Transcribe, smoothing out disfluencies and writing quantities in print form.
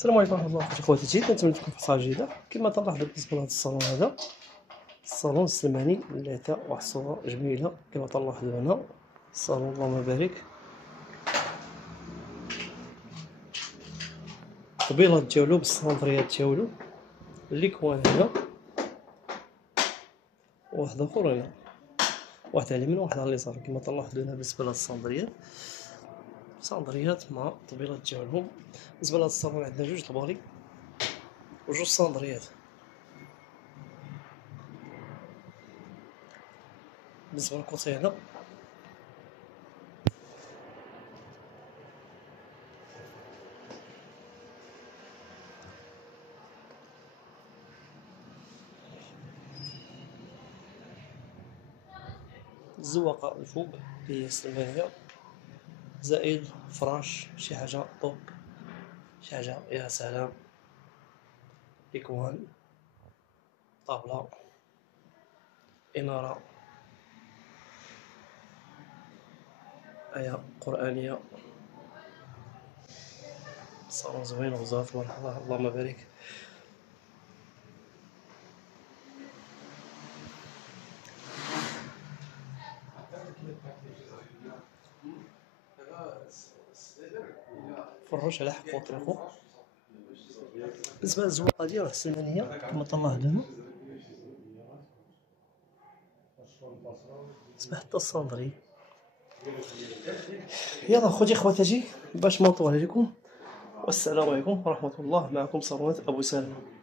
السلام عليكم ورحمة الله وبركاته خواتاتي، كنتمنى تكون بصحة جيدة. كما تلاحظوا بالنسبة لهذا الصالون، هذا الصالون السلماني اللي عطا واحد الصورة جميلة كما تلاحظوا هنا. الصالون اللهم بارك، الطبيلات ديالو بالصندريات ديالو اللي كوان هنا، واحد اخر هنا، واحد على اليمين وواحد على اليسار كما تلاحظوا هنا. بالنسبة لهاد الصندريات مع الطبيلات ديالهم. بالنسبة لهاد الصالون عندنا جوج طبالي وجوج صندريات. بالنسبة للكوتي هنا الزواقة الفوق اللي هي السلمانية، زائد فراش شي حاجة طوب، شي حاجة يا سلام. إكوان، طابلة، إنارة، آية قرآنية. صالون زوين وبزاف تبارك الله، اللهم بارك. فروش على حق وطريقو. بالنسبة للزواقة ديال السلمانية كما تلاحظوا هنا، بالنسبة حتى الصندري. يلا خوتي خواتاتي باش ما نطول عليكم، والسلام عليكم ورحمة الله. معكم صالونات أبو سالم.